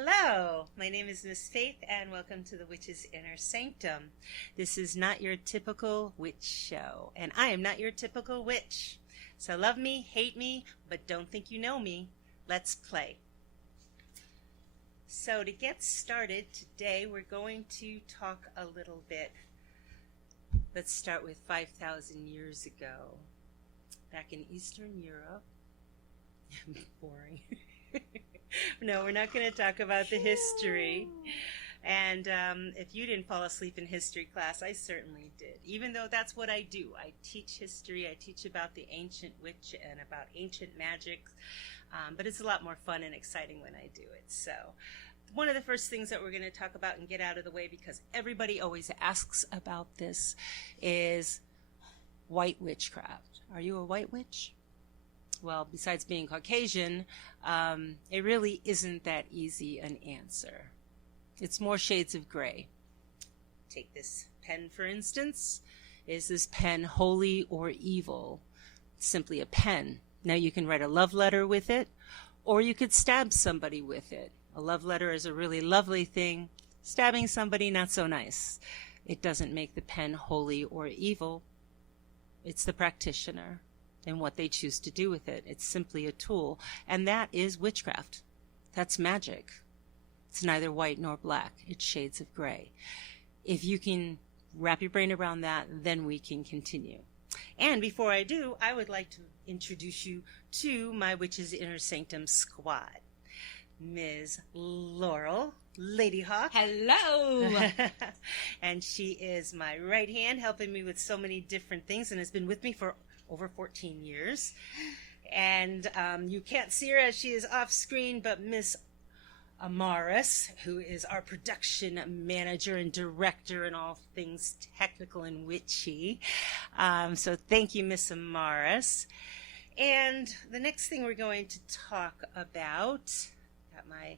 Hello, my name is Miss Faith, and welcome to the Witch's Inner Sanctum. This is not your typical witch show, and I am not your typical witch. So love me, hate me, but don't think you know me. Let's play. So to get started today, we're going to talk a little bit. Let's start with 5,000 years ago, back in Eastern Europe. Boring. No, we're not going to talk about the history. And if you didn't fall asleep in history class, I certainly did. Even though that's what I do. I teach history. I teach about the ancient witch and about ancient magic. But it's a lot more fun and exciting when I do it. So one of the first things that we're going to talk about and get out of the way, because everybody always asks about this, is white witchcraft. Are you a white witch? Well, besides being Caucasian, it really isn't that easy an answer. It's more shades of gray. Take this pen, for instance. Is this pen holy or evil? It's simply a pen. Now you can write a love letter with it, or you could stab somebody with it. A love letter is a really lovely thing. Stabbing somebody, not so nice. It doesn't make the pen holy or evil. It's the practitioner and what they choose to do with it. It's simply a tool, and that is witchcraft. That's magic. It's neither white nor black. It's shades of gray. If you can wrap your brain around that, then we can continue. And before I do, I would like to introduce you to my Witch's Inner Sanctum squad. Ms. Laurel, Lady Hawk. Hello. And she is my right hand, helping me with so many different things, and has been with me for over 14 years. And you can't see her as she is off screen, but Miss Amaris, who is our production manager and director in all things technical and witchy. So thank you, Miss Amaris. And the next thing we're going to talk about, got my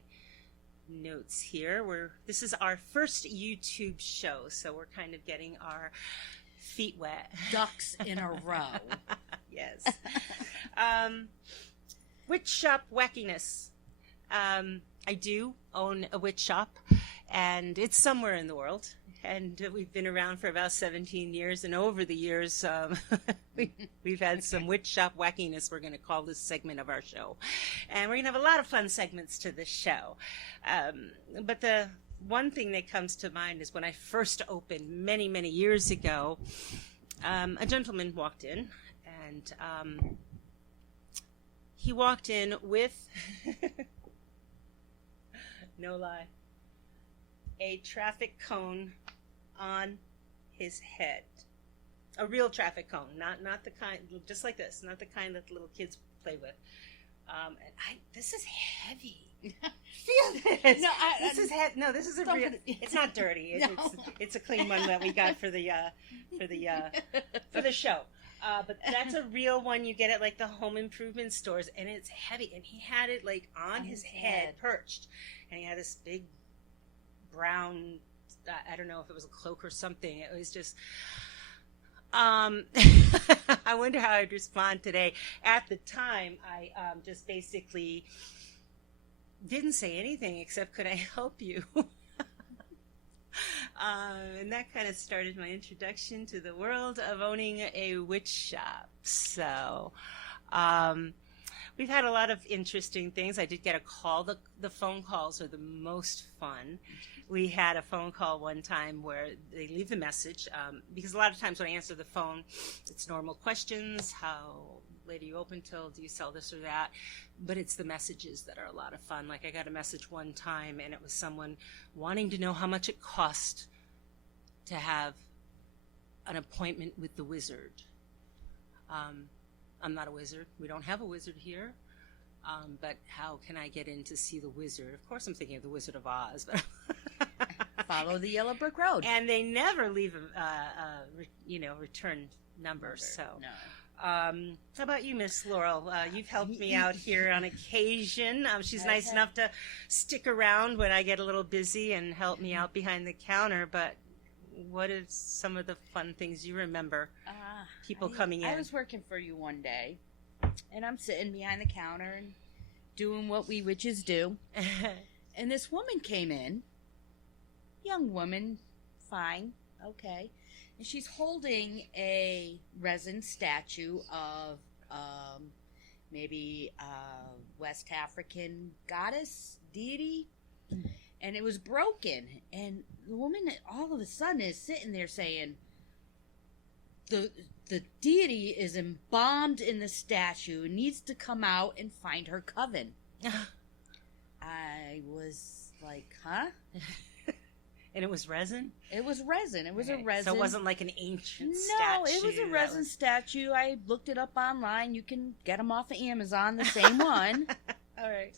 notes here, this is our first YouTube show, so we're kind of getting our feet wet. Ducks in a row. Yes. Witch Shop Wackiness. I do own a witch shop, and it's somewhere in the world. And we've been around for about 17 years, and over the years, we've had some witch shop wackiness, we're going to call this segment of our show. And we're going to have a lot of fun segments to this show. But the one thing that comes to mind is when I first opened many, many years ago, a gentleman walked in, and he walked in with, no lie, a traffic cone on his head. A real traffic cone, not the kind, just like this, not the kind that little kids play with. And this is heavy. Feel this. No, this is a real. It's not dirty. It's a clean one that we got for the show. But that's a real one you get at like the home improvement stores, and it's heavy. And he had it like on his head, perched, and he had this big brown. I don't know if it was a cloak or something. It was just. I wonder how I'd respond today. At the time, I just basically didn't say anything except, "Could I help you?" And that kind of started my introduction to the world of owning a witch shop. So we've had a lot of interesting things. I did get a call. The phone calls are the most fun. We had a phone call one time where they leave the message, because a lot of times when I answer the phone, it's normal questions. How late are you open till? Do you sell this or that? But it's the messages that are a lot of fun. Like I got a message one time, and it was someone wanting to know how much it cost to have an appointment with the wizard. I'm not a wizard. We don't have a wizard here. But how can I get in to see the wizard? Of course I'm thinking of the Wizard of Oz. But Follow the yellow brick road. And they never leave a return number. So. No. How about you, Miss Laurel? You've helped me out here on occasion. She's nice enough to stick around when I get a little busy and help me out behind the counter. But what is some of the fun things you remember? People coming in. I was working for you one day, and I'm sitting behind the counter and doing what we witches do. And this woman came in, young woman, fine, okay. And she's holding a resin statue of maybe a West African goddess, deity. And it was broken. And the woman all of a sudden is sitting there saying, the deity is embalmed in the statue and needs to come out and find her coven. I was like, huh? And it was resin? It was resin. It was a resin. So it wasn't like an ancient statue? No, it was a resin statue. I looked it up online. You can get them off of Amazon, the same one. All right.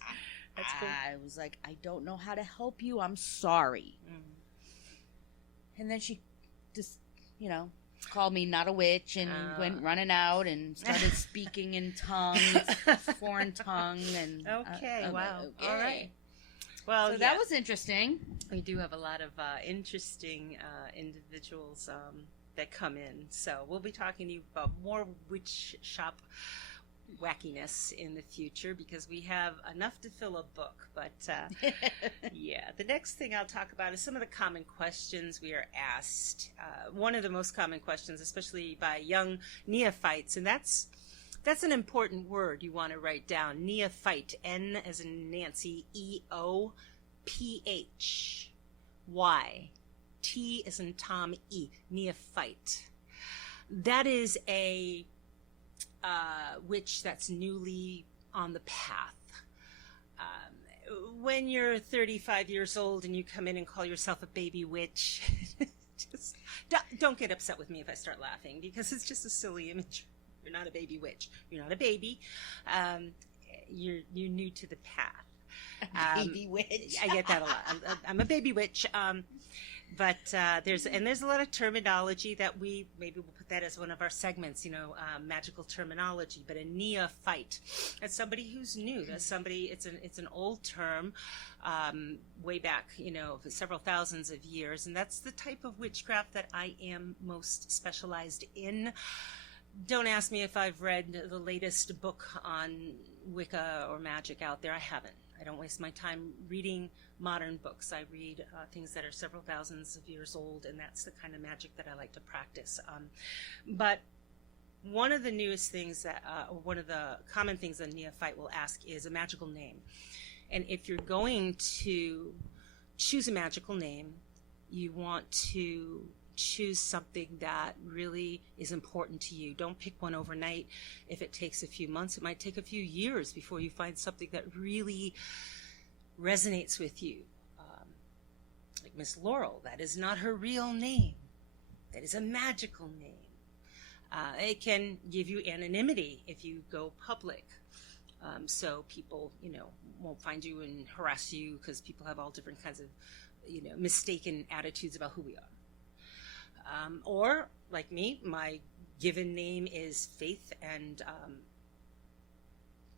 That's cool. I was like, I don't know how to help you. I'm sorry. And then she just, called me not a witch and went running out and started speaking in tongues, foreign tongue. And okay, wow. Okay. All right. Well, so that was interesting. We do have a lot of interesting individuals that come in. So we'll be talking to you about more Witch Shop Wackiness in the future because we have enough to fill a book. But yeah, the next thing I'll talk about is some of the common questions we are asked. One of the most common questions, especially by young neophytes, and that's an important word you want to write down. Neophyte, N as in Nancy, EOPHY. T as in Tom, E, neophyte. That is a witch that's newly on the path. When you're 35 years old and you come in and call yourself a baby witch, just don't get upset with me if I start laughing because it's just a silly image. You're not a baby witch. You're not a baby. You're new to the path. Baby witch. I get that a lot. I'm a baby witch. But there's a lot of terminology that maybe we'll put that as one of our segments, magical terminology. But a neophyte, that's somebody who's new. That's somebody. It's an old term, way back, several thousands of years, and that's the type of witchcraft that I am most specialized in. Don't ask me if I've read the latest book on Wicca or magic out there. I haven't. I don't waste my time reading modern books. I read things that are several thousands of years old, and that's the kind of magic that I like to practice. But one of the newest things or one of the common things a neophyte will ask is a magical name. And if you're going to choose a magical name, you want to choose something that really is important to you. Don't pick one overnight. If it takes a few months, it might take a few years before you find something that really resonates with you. Like Miss Laurel, that is not her real name. That is a magical name. It can give you anonymity if you go public. So people, won't find you and harass you because people have all different kinds of, mistaken attitudes about who we are. Or, like me, my given name is Faith, and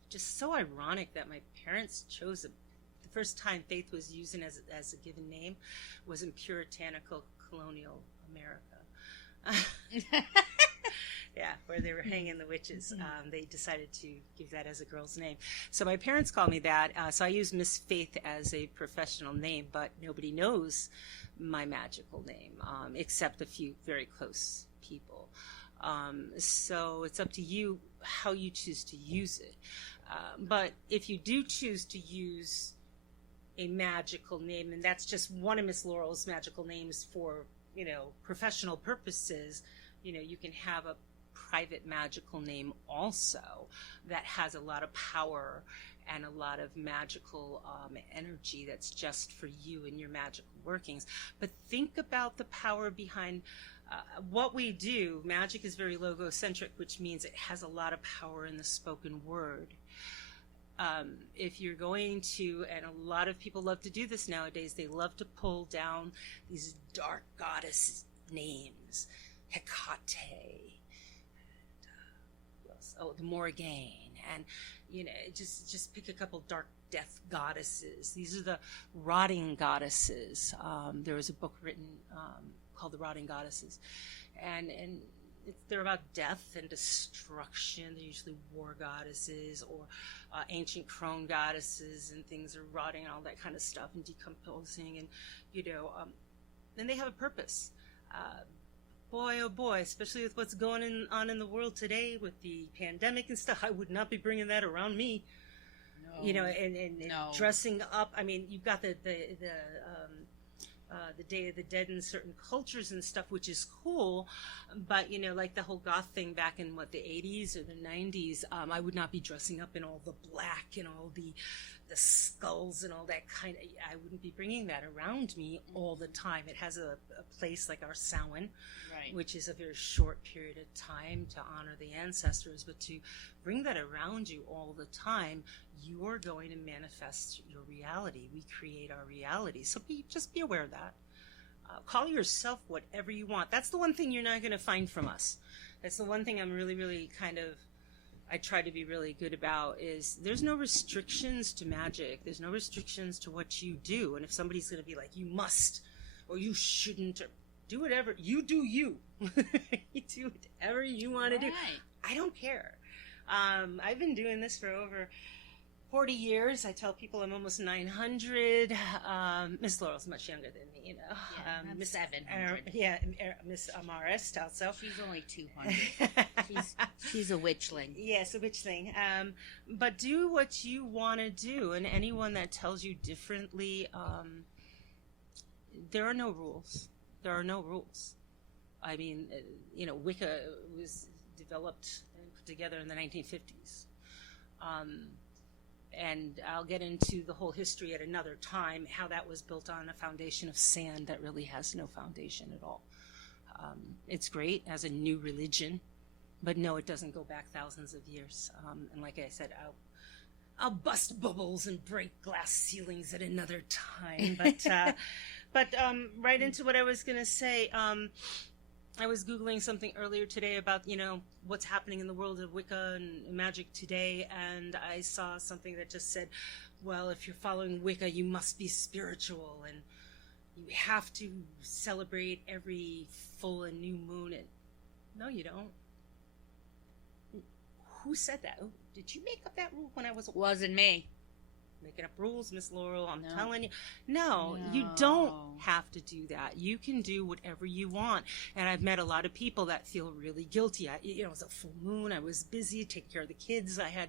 just so ironic that my parents chose the first time Faith was used as a given name was in puritanical colonial America. Yeah, where they were hanging the witches. They decided to give that as a girl's name. So my parents called me that. So I use Miss Faith as a professional name, but nobody knows my magical name, except a few very close people. So it's up to you how you choose to use it. But if you do choose to use a magical name, and that's just one of Miss Laurel's magical names for, professional purposes, you can have a private magical name also that has a lot of power and a lot of magical energy that's just for you and your magical workings. But think about the power behind what we do. Magic is very logocentric, which means it has a lot of power in the spoken word. If you're going to, and a lot of people love to do this nowadays, they love to pull down these dark goddess names, Hecate, the Morrigan, and just pick a couple dark death goddesses. These are the rotting goddesses. There was a book written called The Rotting Goddesses, and they're about death and destruction. They're usually war goddesses or ancient crone goddesses, and things are rotting and all that kind of stuff and decomposing, and and they have a purpose. Boy, oh boy, especially with what's going on in the world today with the pandemic and stuff, I would not be bringing that around me. No. And no. Dressing up. I mean, you've got the Day of the Dead in certain cultures and stuff, which is cool, but like the whole goth thing back in the 80s or the 90s, I would not be dressing up in all the black and all the skulls and all that kind of. I wouldn't be bringing that around me all the time. It has a place like our Samhain, right, which is a very short period of time to honor the ancestors, but to bring that around you all the time, you're going to manifest your reality. We create our reality, so just be aware of that. Call yourself whatever you want. That's the one thing you're not going to find from us. That's the one thing I'm really, really I try to be really good about, is there's no restrictions to magic. There's no restrictions to what you do. And if somebody's going to be like, you must, or you shouldn't, or do whatever, you do you. You do whatever you want to do. I don't care. I've been doing this for over 40 years. I tell people I'm almost 900. Miss Laurel's much younger than me, I'm Miss 700. Miss Amarist also. She's only 200. She's a witchling. Yes, a witchling. But do what you want to do, and anyone that tells you differently, there are no rules. There are no rules. I mean, Wicca was developed and put together in the 1950s. And I'll get into the whole history at another time, how that was built on a foundation of sand that really has no foundation at all. It's great as a new religion, but no, it doesn't go back thousands of years. And like I said, I'll bust bubbles and break glass ceilings at another time. But right into what I was going to say. I was Googling something earlier today about, what's happening in the world of Wicca and magic today, and I saw something that just said, well, if you're following Wicca, you must be spiritual, and you have to celebrate every full and new moon. And no, you don't. Who said that? Oh, did you make up that rule when I was... Wasn't me. Making up rules, Miss Laurel. I'm telling you. No, you don't have to do that. You can do whatever you want. And I've met a lot of people that feel really guilty. It was a full moon. I was busy taking care of the kids. I had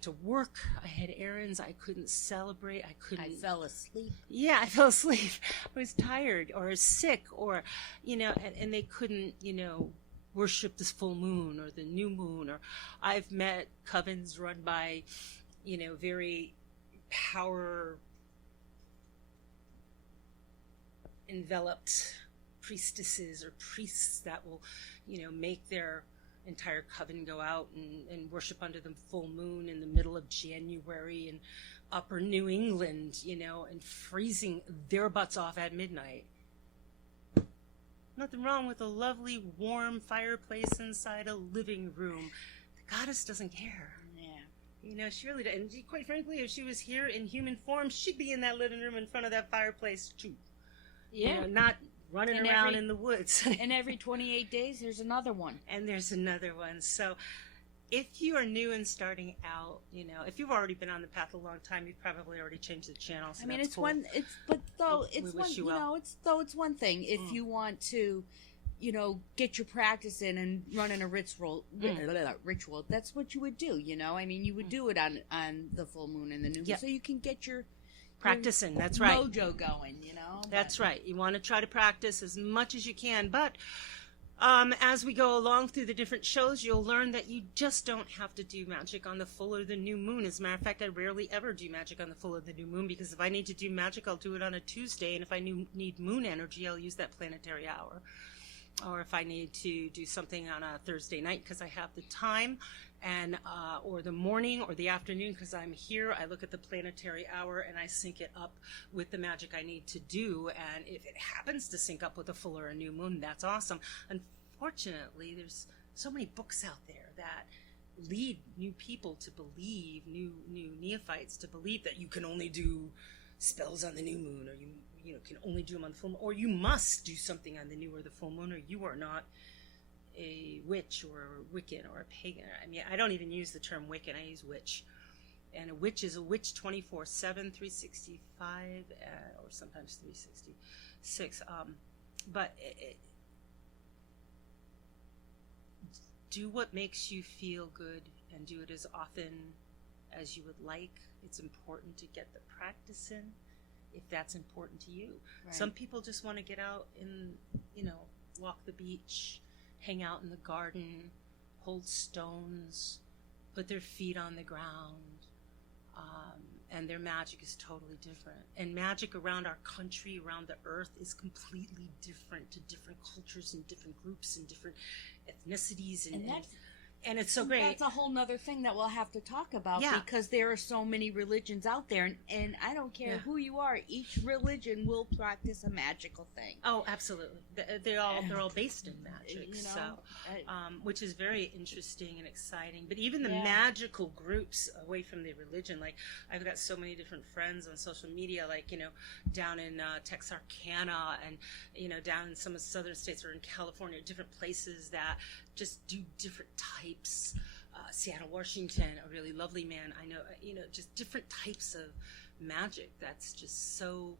to work. I had errands. I couldn't celebrate. I fell asleep. Yeah, I fell asleep. I was tired or sick or, and they couldn't, worship this full moon or the new moon. Or I've met covens run by, very power enveloped priestesses or priests that will make their entire coven go out and worship under the full moon in the middle of January in upper New England, and freezing their butts off at midnight. Nothing wrong with a lovely warm fireplace inside a living room. The goddess doesn't care. She really does. And quite frankly, if she was here in human form, she'd be in that living room in front of that fireplace too. Yeah. Not running around in the woods. And every 28 days, there's another one. And there's another one. So if you are new and starting out, if you've already been on the path a long time, you've probably already changed the channel. So it's cool. It's one thing if you want to, get your practice in and run in a ritual. That's what you would do, you would do it on the full moon and the new moon, so you can get your practicing. That's right. Mojo going, That's right. You want to try to practice as much as you can, but as we go along through the different shows, you'll learn that you just don't have to do magic on the full or the new moon. As a matter of fact, I rarely ever do magic on the full or the new moon, because if I need to do magic, I'll do it on a Tuesday, and if I need moon energy, I'll use that planetary hour. Or if I need to do something on a Thursday night because I have the time, and or the morning or the afternoon because I'm here, I look at the planetary hour and I sync it up with the magic I need to do. And if it happens to sync up with a full or a new moon, that's awesome. Unfortunately, there's so many books out there that lead new people to believe, new neophytes to believe that you can only do spells on the new moon, or you can only do them on the full moon, or you must do something on the new or the full moon, or you are not a witch or a Wiccan or a pagan. I mean, I don't even use the term Wiccan, I use witch. And a witch is a witch 24/7, 365, or sometimes 366. But do what makes you feel good and do it as often as you would like. It's important to get the practice in if that's important to you. Right. Some people just want to get out and, walk the beach, hang out in the garden, hold stones, put their feet on the ground. And their magic is totally different. And magic around our country, around the earth, is completely different to different cultures and different groups and different ethnicities. And it's so great. That's a whole nother thing that we'll have to talk about because there are so many religions out there. And I don't care who you are. Each religion will practice a magical thing. Oh, absolutely. They're all based in magic. Which is very interesting and exciting. But even the magical groups away from the religion, like I've got so many different friends on social media, like, down in Texarkana and, down in some of the southern states or in California, different places that just do different types. Seattle, Washington, a really lovely man. I know, just different types of magic that's just so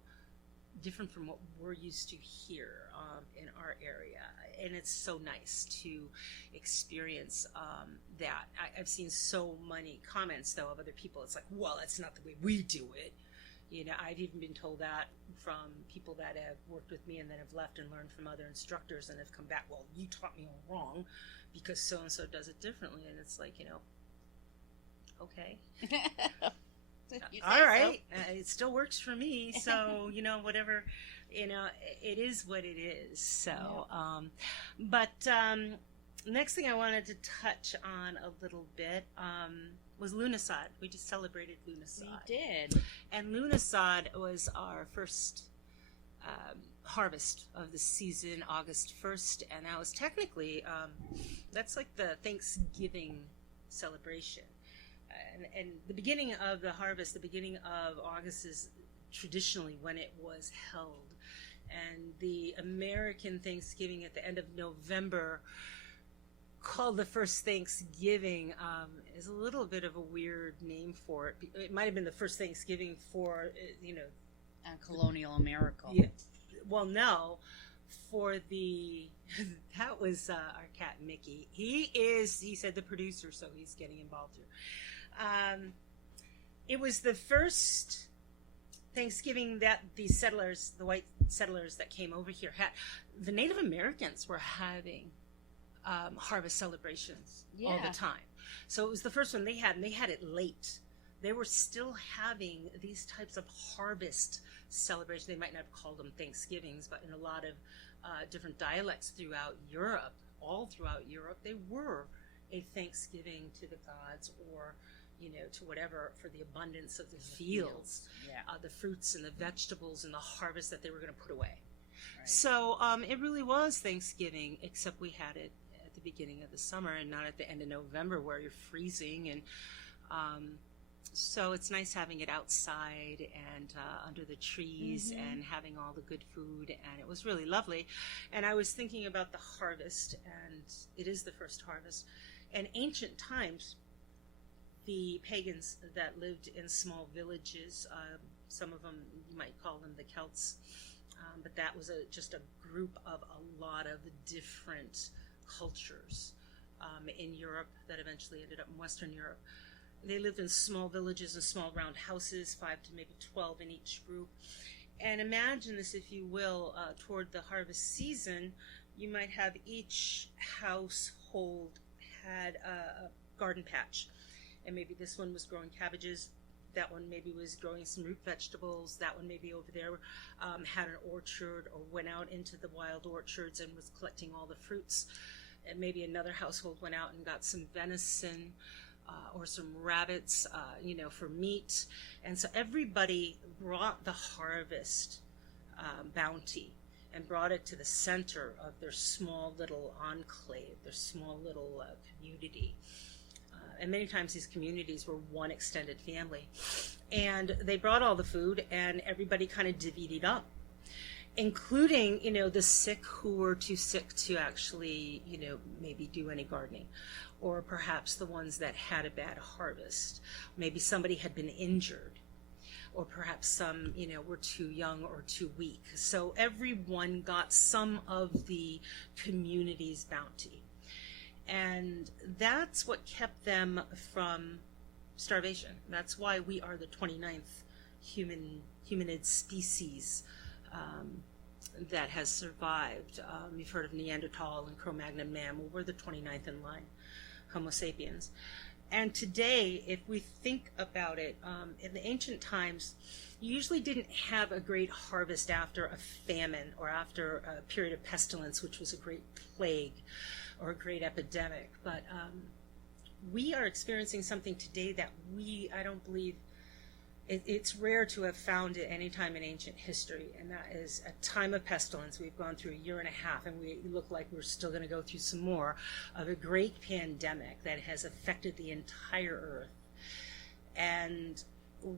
different from what we're used to here in our area. And it's so nice to experience that. I've seen so many comments, though, of other people. It's like, well, that's not the way we do it. I've even been told that from people that have worked with me and then have left and learned from other instructors and have come back, well, you taught me all wrong because so-and-so does it differently. And it's like, okay. All right. So. It still works for me. So, whatever, it is what it is. So, next thing I wanted to touch on a little bit was Lughnasadh. We just celebrated Lughnasadh. We did. And Lughnasadh was our first harvest of the season, August 1st, and that was technically, that's like the Thanksgiving celebration. And the beginning of the harvest, the beginning of August is traditionally when it was held. And the American Thanksgiving at the end of November, called the first Thanksgiving, is a little bit of a weird name for it. It might have been the first Thanksgiving for, colonial America. Yeah. Well, no, for that was our cat Mickey. He said the producer, so he's getting involved here. It was the first Thanksgiving that the white settlers that came over here had. The Native Americans were having harvest celebrations all the time. So it was the first one they had, and they had it late. They were still having these types of harvest celebrations. They might not have called them Thanksgivings, but in a lot of different dialects throughout Europe, all throughout Europe, they were a Thanksgiving to the gods or, to whatever, for the abundance of the fields, the fruits and the vegetables and the harvest that they were going to put away. Right. So it really was Thanksgiving, except we had it at the beginning of the summer and not at the end of November where you're freezing. And so it's nice having it outside and under the trees and having all the good food, and it was really lovely. And I was thinking about the harvest, and it is the first harvest. In ancient times, the pagans that lived in small villages, some of them, you might call them the Celts, but that was just a group of a lot of different cultures in Europe that eventually ended up in Western Europe. They lived in small villages and small round houses, 5 to maybe 12 in each group. And imagine this, if you will, toward the harvest season, you might have each household had a garden patch. And maybe this one was growing cabbages, that one maybe was growing some root vegetables, that one maybe over there had an orchard or went out into the wild orchards and was collecting all the fruits. And maybe another household went out and got some venison or some rabbits, for meat. And so everybody brought the harvest bounty and brought it to the center of their small little enclave, their small little community. And many times these communities were one extended family. And they brought all the food, and everybody kind of divvied it up. including, the sick who were too sick to actually, maybe do any gardening, or perhaps the ones that had a bad harvest. Maybe somebody had been injured, or perhaps some, were too young or too weak. So everyone got some of the community's bounty. And that's what kept them from starvation. That's why we are the 29th hominid species that has survived. You've heard of Neanderthal and Cro-Magnon man. Well, we're the 29th in line, Homo sapiens. And today, if we think about it, in the ancient times, you usually didn't have a great harvest after a famine or after a period of pestilence, which was a great plague or a great epidemic. But we are experiencing something today that I don't believe, it's rare to have found at any time in ancient history, and that is a time of pestilence. We've gone through a year and a half, and we look like we're still going to go through some more of a great pandemic that has affected the entire earth. And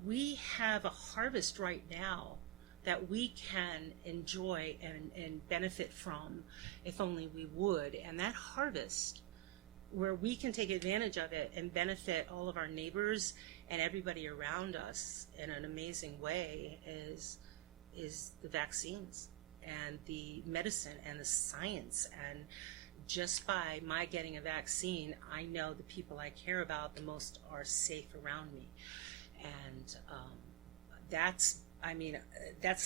we have a harvest right now that we can enjoy and benefit from if only we would. And that harvest, where we can take advantage of it and benefit all of our neighbors and everybody around us in an amazing way, is the vaccines and the medicine and the science. And just by my getting a vaccine, I know the people I care about the most are safe around me. And that's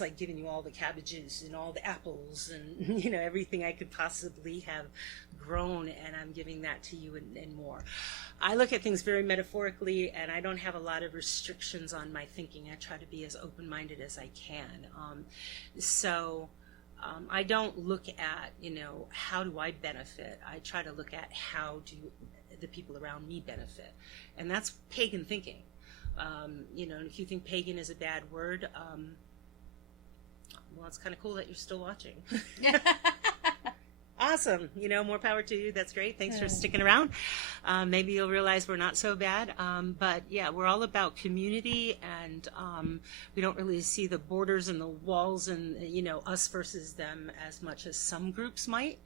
like giving you all the cabbages and all the apples and, everything I could possibly have grown, and I'm giving that to you and more. I look at things very metaphorically, and I don't have a lot of restrictions on my thinking. I try to be as open-minded as I can. I don't look at, how do I benefit? I try to look at how do the people around me benefit. And that's pagan thinking. If you think pagan is a bad word, well, it's kind of cool that you're still watching. Awesome. More power to you. That's great. Thanks for sticking around. Maybe you'll realize we're not so bad. But yeah, we're all about community, and we don't really see the borders and the walls and, us versus them as much as some groups might.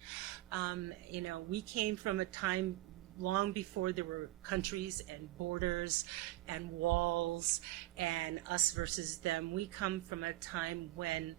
We came from a time long before there were countries and borders and walls and us versus them. We come from a time when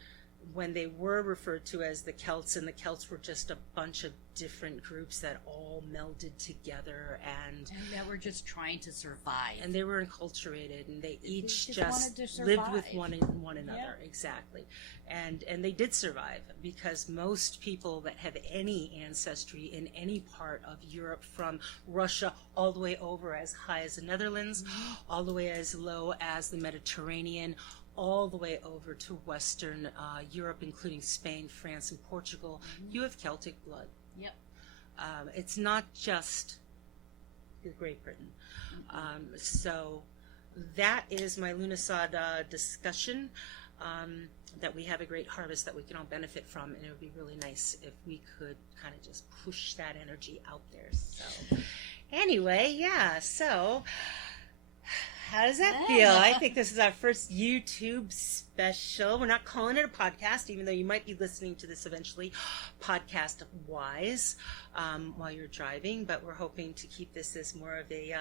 they were referred to as the Celts, and the Celts were just a bunch of different groups that all melded together and that were just trying to survive. And they were enculturated, and they each just lived with one another. Yeah. Exactly. And they did survive, because most people that have any ancestry in any part of Europe, from Russia all the way over as high as the Netherlands, all the way as low as the Mediterranean, all the way over to Western Europe, including Spain, France, and Portugal, you have Celtic blood. Yep. It's not just Great Britain. So that is my Lughnasadh discussion, that we have a great harvest that we can all benefit from, and it would be really nice if we could kind of just push that energy out there. So anyway, yeah, so how does that feel? I think this is our first YouTube special. We're not calling it a podcast, even though you might be listening to this eventually podcast-wise while you're driving, but we're hoping to keep this as more of a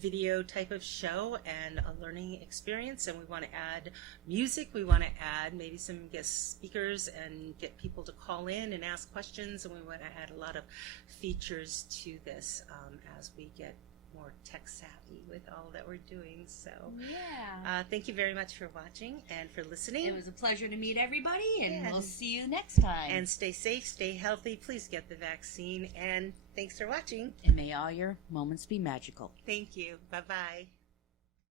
video type of show and a learning experience. And we want to add music. We want to add maybe some guest speakers and get people to call in and ask questions. And we want to add a lot of features to this as we get more tech savvy with all that we're doing. So yeah, thank you very much for watching and for listening. It was a pleasure to meet everybody, and we'll see you next time. And stay safe, stay healthy, please get the vaccine, and thanks for watching. And may all your moments be magical. Thank you. Bye-bye.